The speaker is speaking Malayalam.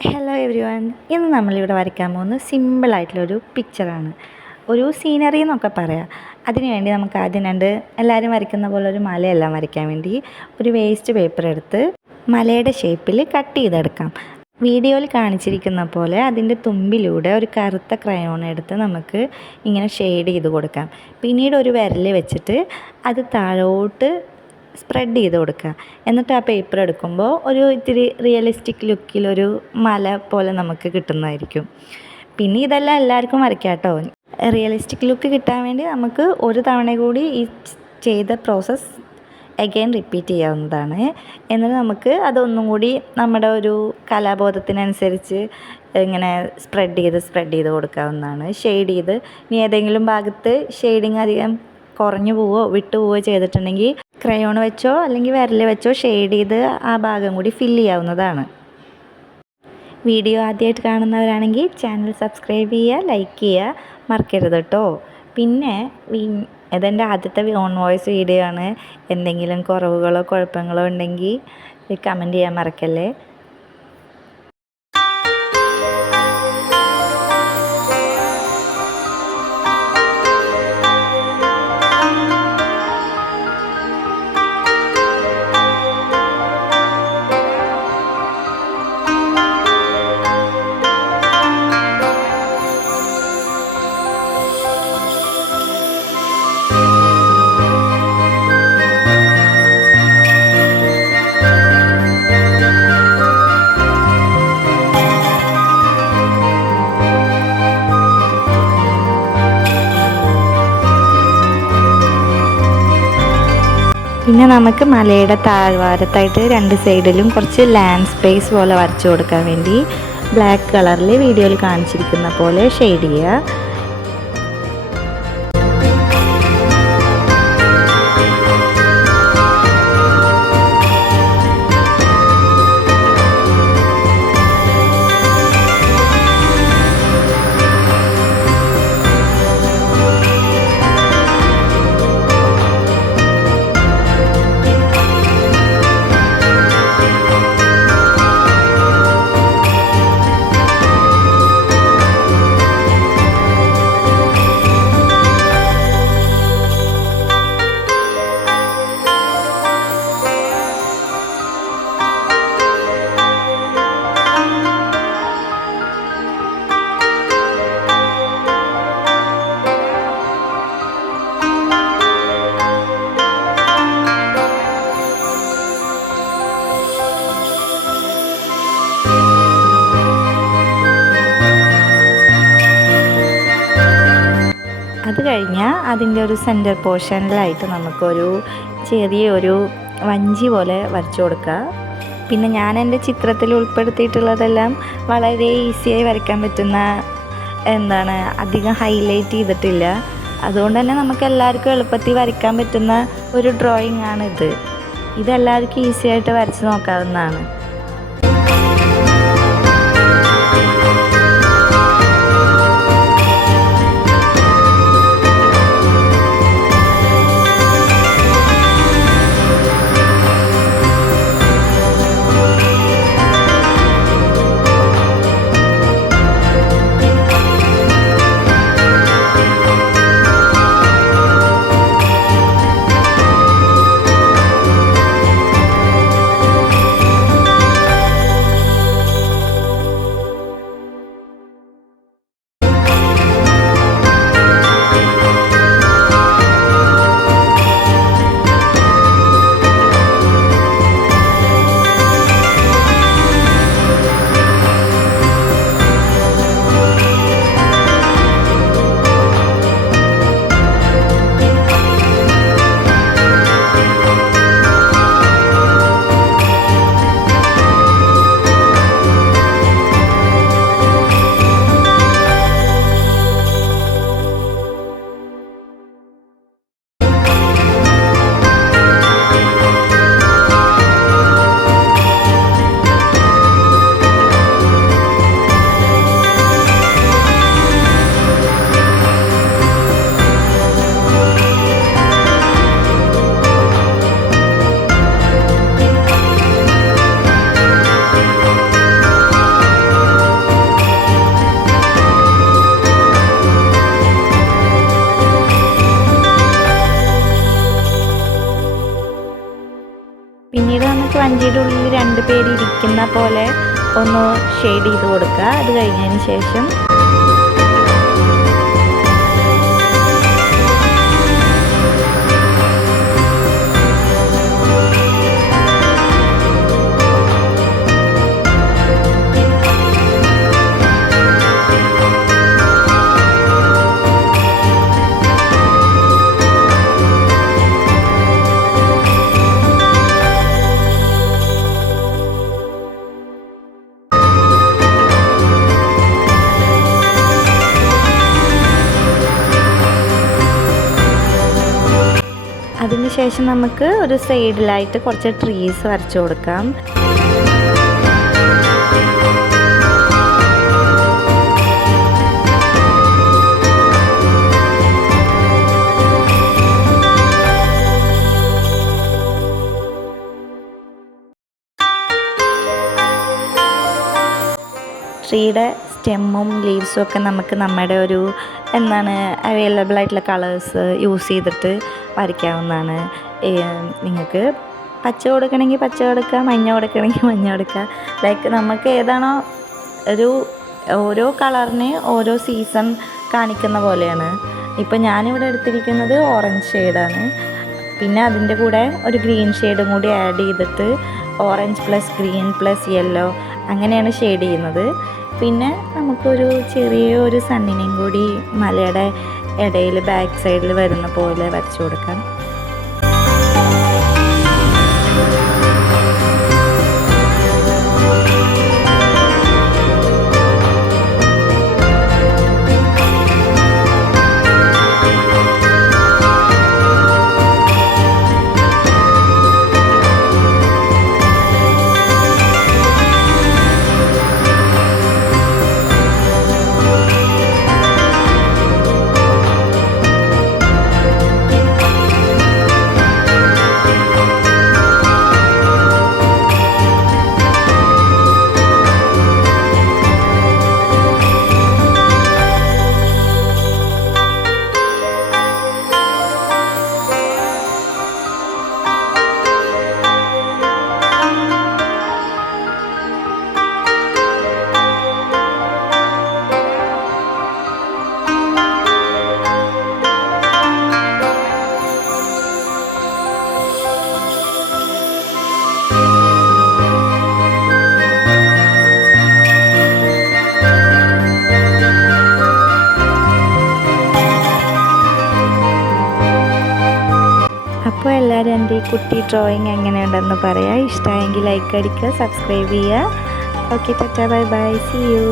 ഹലോ എവരി വൺ ഇന്ന് നമ്മളിവിടെ വരയ്ക്കാൻ പോകുന്നത് സിമ്പിളായിട്ടുള്ളൊരു പിക്ചറാണ് ഒരു സീനറി എന്നൊക്കെ പറയാം. അതിന് വേണ്ടി നമുക്ക് ആദ്യം രണ്ട് എല്ലാവരും വരയ്ക്കുന്ന പോലെ ഒരു മലയെല്ലാം വരയ്ക്കാൻ വേണ്ടി ഒരു വേസ്റ്റ് പേപ്പർ എടുത്ത് മലയുടെ ഷേപ്പിൽ കട്ട് ചെയ്തെടുക്കാം. വീഡിയോയിൽ കാണിച്ചിരിക്കുന്ന പോലെ അതിന്റെ തുമ്പിലൂടെ ഒരു കറുത്ത ക്രയോൺ എടുത്ത് നമുക്ക് ഇങ്ങനെ ഷെയ്ഡ് ചെയ്ത് കൊടുക്കാം. പിന്നീട് ഒരു വിരൽ വെച്ചിട്ട് അത് താഴോട്ട് സ്പ്രെഡ് ചെയ്ത് കൊടുക്കുക. എന്നിട്ട് ആ പേപ്പർ എടുക്കുമ്പോൾ ഒരു ഇത്തിരി റിയലിസ്റ്റിക് ലുക്കിലൊരു മല പോലെ നമുക്ക് കിട്ടുന്നതായിരിക്കും. പിന്നെ ഇതെല്ലാം എല്ലാവർക്കും വരയ്ക്കാം കേട്ടോ. റിയലിസ്റ്റിക് ലുക്ക് കിട്ടാൻ വേണ്ടി നമുക്ക് ഒരു തവണ കൂടി ഈ ചെയ്ത പ്രോസസ്സ് അഗെയിൻ റിപ്പീറ്റ് ചെയ്യാവുന്നതാണ്. എന്നിട്ട് നമുക്ക് അതൊന്നും കൂടി നമ്മുടെ ഒരു കലാബോധത്തിനനുസരിച്ച് ഇങ്ങനെ സ്പ്രെഡ് ചെയ്ത് സ്പ്രെഡ് ചെയ്ത് കൊടുക്കാവുന്നതാണ്. ഷെയ്ഡ് ചെയ്ത് ഇനി ഏതെങ്കിലും ഭാഗത്ത് ഷെയ്ഡിങ് അധികം കുറഞ്ഞു പോവുകയോ വിട്ടു പോവോ ചെയ്തിട്ടുണ്ടെങ്കിൽ ക്രയോൺ വെച്ചോ അല്ലെങ്കിൽ വിരൽ വെച്ചോ ഷെയ്ഡ് ചെയ്ത് ആ ഭാഗം കൂടി ഫില്ല് ചെയ്യാവുന്നതാണ്. വീഡിയോ ആദ്യമായിട്ട് കാണുന്നവരാണെങ്കിൽ ചാനൽ സബ്സ്ക്രൈബ് ചെയ്യുക ലൈക്ക് ചെയ്യുക മറക്കരുത് കേട്ടോ പിന്നെ ഇതെന്റെ ആദ്യത്തെ ഓൺ വോയിസ് വീഡിയോ ആണ്. എന്തെങ്കിലും കുറവുകളോ കുഴപ്പങ്ങളോ ഉണ്ടെങ്കിൽ കമന്റ് ചെയ്യാൻ മറക്കല്ലേ? പിന്നെ നമുക്ക് മലയുടെ താഴ്വാരത്തായിട്ട് രണ്ട് സൈഡിലും കുറച്ച് ലാൻഡ് സ്പേസ് പോലെ വരച്ചു കൊടുക്കാൻ വേണ്ടി ബ്ലാക്ക് കളറിൽ വീഡിയോയിൽ കാണിച്ചിരിക്കുന്ന പോലെ ഷെയ്ഡ് ചെയ്യുക. കഴിഞ്ഞാൽ അതിന്റെ ഒരു സെന്റർ പോർഷനിലായിട്ട് നമുക്കൊരു ചെറിയ ഒരു വഞ്ചി പോലെ വരച്ചു കൊടുക്കുക. പിന്നെ ഞാൻ എന്റെ ചിത്രത്തിൽ ഉൾപ്പെടുത്തിയിട്ടുള്ളതെല്ലാം വളരെ ഈസിയായി വരയ്ക്കാൻ പറ്റുന്ന എന്താണ് അധികം ഹൈലൈറ്റ് ചെയ്തിട്ടില്ല. അതുകൊണ്ട് തന്നെ നമുക്ക് എല്ലാവർക്കും എളുപ്പത്തിൽ വരയ്ക്കാൻ പറ്റുന്ന ഒരു ഡ്രോയിങ് ആണിത്. ഇതെല്ലാവർക്കും ഈസിയായിട്ട് വരച്ച് നോക്കാവുന്നതാണ്. പേര് ഇരിക്കുന്ന പോലെ ഒന്ന് ഷെയ്ഡ് ചെയ്ത് കൊടുക്കുക. അത് കഴിഞ്ഞതിന് ശേഷം അതിനുശേഷം നമുക്ക് ഒരു സൈഡിലായിട്ട് കുറച്ച് ട്രീസ് വരച്ചു കൊടുക്കാം. ട്രീയുടെ സ്റ്റെമ്മും ലീവ്സും ഒക്കെ നമുക്ക് നമ്മുടെ ഒരു എന്താണ് അവൈലബിൾ ആയിട്ടുള്ള കളേഴ്സ് യൂസ് ചെയ്തിട്ട് വരയ്ക്കാവുന്നതാണ്. നിങ്ങൾക്ക് പച്ച കൊടുക്കണമെങ്കിൽ പച്ച കൊടുക്കുക മഞ്ഞ കൊടുക്കണമെങ്കിൽ മഞ്ഞ കൊടുക്കുക. ലൈക്ക് നമുക്ക് ഏതാണോ ഒരു ഓരോ കളറിന് ഓരോ സീസൺ കാണിക്കുന്ന പോലെയാണ്. ഇപ്പം ഞാനിവിടെ എടുത്തിരിക്കുന്നത് ഓറഞ്ച് ഷെയ്ഡാണ് പിന്നെ അതിന്റെ കൂടെ ഒരു ഗ്രീൻ ഷെയ്ഡും കൂടി ആഡ് ചെയ്തിട്ട് orange plus green plus yellow അങ്ങനെയാണ് ഷെയ്ഡ് ചെയ്യുന്നത്. പിന്നെ നമുക്കൊരു ചെറിയ ഒരു സണ്ണിനെയും കൂടി മലയുടെ ഇടയിൽ ബാക്ക് സൈഡിൽ വരുന്ന പോലെ വരച്ചു കൊടുക്കാം. അപ്പോൾ എല്ലാവരും എന്റെ ഈ കുട്ടി ഡ്രോയിങ് എങ്ങനെയുണ്ടെന്ന് പറയാം. ഇഷ്ടമായെങ്കിൽ ലൈക്ക് അടിക്കുക സബ്സ്ക്രൈബ് ചെയ്യുക. Okay tata bye bye see you